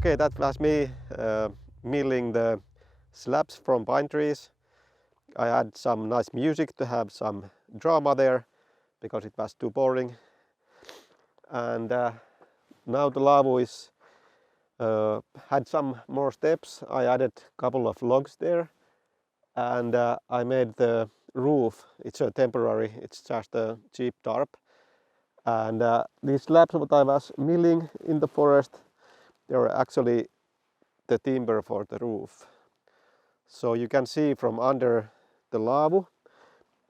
Okay, that was me milling the slabs from pine trees. I had some nice music to have some drama there because it was too boring. And now the laavu is had some more steps. I added a couple of logs there, and I made the roof. It's a temporary, it's just a cheap tarp. And these slabs what I was milling in the forest, they were actually the timber for the roof. So you can see from under the laavu,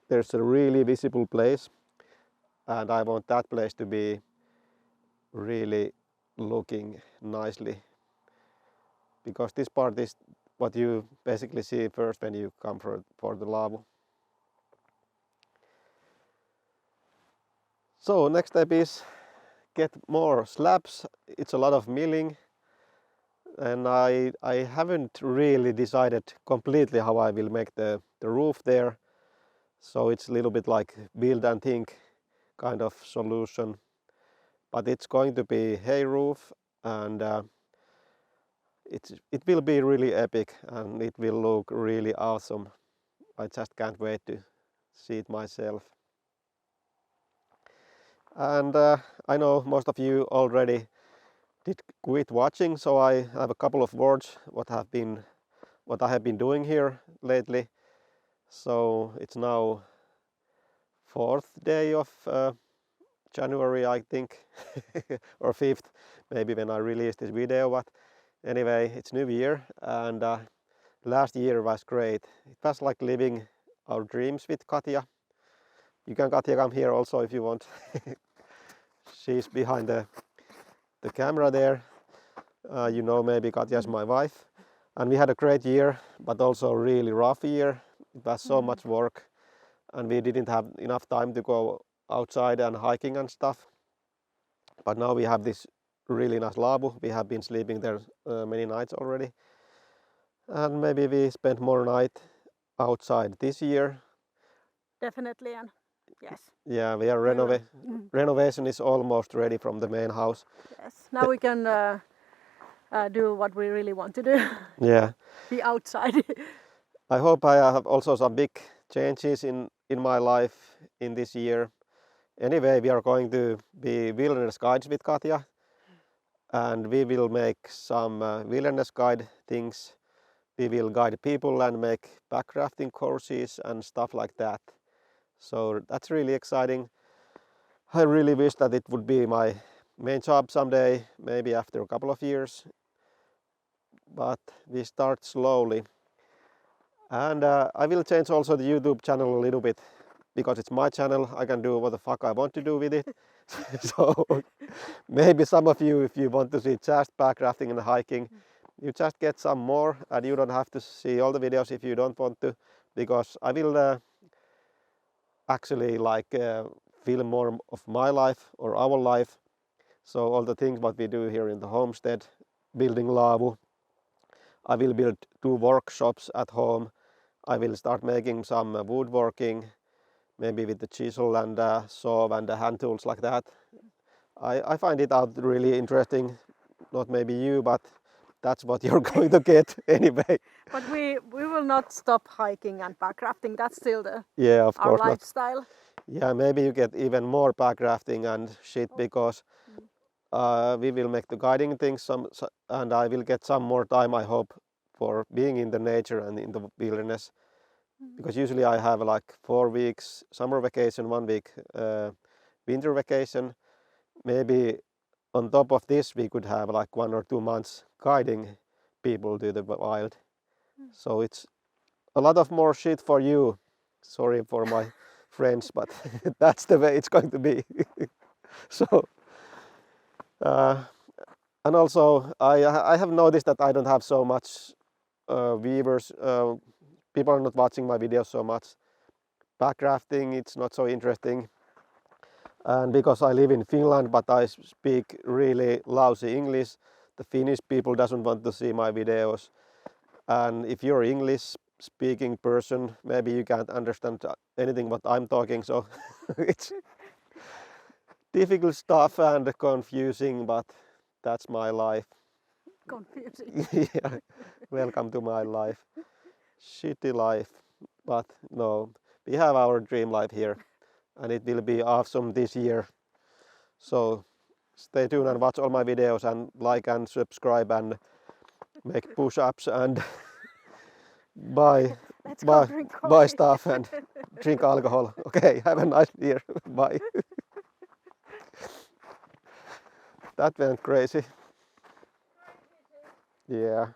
there's a really visible place, and I want that place to be really looking nicely, because this part is what you basically see first when you come for the laavu. So next step is get more slabs. It's a lot of milling, and I haven't really decided completely how I will make the roof there. So it's a little bit like build and think kind of solution. But it's going to be hay roof, and it will be really epic and it will look really awesome. I just can't wait to see it myself. And I know most of you already did quit watching, so I have a couple of words what I have been doing here lately. So it's now 4th day of January, I think, or 5th, maybe when I released this video. But anyway, it's New Year, and last year was great. It was like living our dreams with Katja. You can, Katja, come here also if you want. She's behind the camera there. You know, maybe Katja's my wife. And we had a great year, but also a really rough year. It was so much work, and we didn't have enough time to go outside and hiking and stuff. But now we have this really nice laavu. We have been sleeping there many nights already. And maybe we spend more night outside this year. Definitely, and yes. Yeah, we are renovation is almost ready from the main house. Yes, now we can do what we really want to do. Yeah. Be outside. I hope I have also some big changes in my life in this year. Anyway, we are going to be wilderness guides with Katja, and we will make some wilderness guide things. We will guide people and make backrafting courses and stuff like that. So that's really exciting. I really wish that it would be my main job someday, maybe after a couple of years. But we start slowly. And I will change also the YouTube channel a little bit, because it's my channel. I can do what the fuck I want to do with it. So maybe some of you, if you want to see just backrafting and hiking, you just get some more, and you don't have to see all the videos if you don't want to, because I will actually film more of my life or our life. So all the things what we do here in the homestead, building laavu. I will build 2 workshops at home. I will start making some woodworking, maybe with the chisel and saw and the hand tools like that. I find it out really interesting. Not maybe you, but that's what you're going to get anyway. But we will not stop hiking and backrafting. That's still Yeah, of our course lifestyle. not. Yeah, maybe you get even more backrafting and shit, because we will make the guiding things and I will get some more time, I hope, for being in the nature and in the wilderness. Because usually I have like 4 weeks summer vacation, 1 week winter vacation. Maybe on top of this we could have like 1 or 2 months guiding people to the wild. So it's a lot of more shit for you. Sorry for my friends, but that's the way it's going to be. So and also I have noticed that I don't have so much viewers. People are not watching my videos so much. Backrafting, it's not so interesting. And because I live in Finland, but I speak really lousy English, the Finnish people doesn't want to see my videos. And if you're English speaking person, maybe you can't understand anything what I'm talking, so it's difficult stuff and confusing, but that's my life. Confusing. Yeah, welcome to my life. Shitty life, but no, we have our dream life here, and it will be awesome this year. So stay tuned and watch all my videos and like and subscribe and make push-ups and buy stuff and drink alcohol. Okay, have a nice year. Bye. That went crazy. Yeah.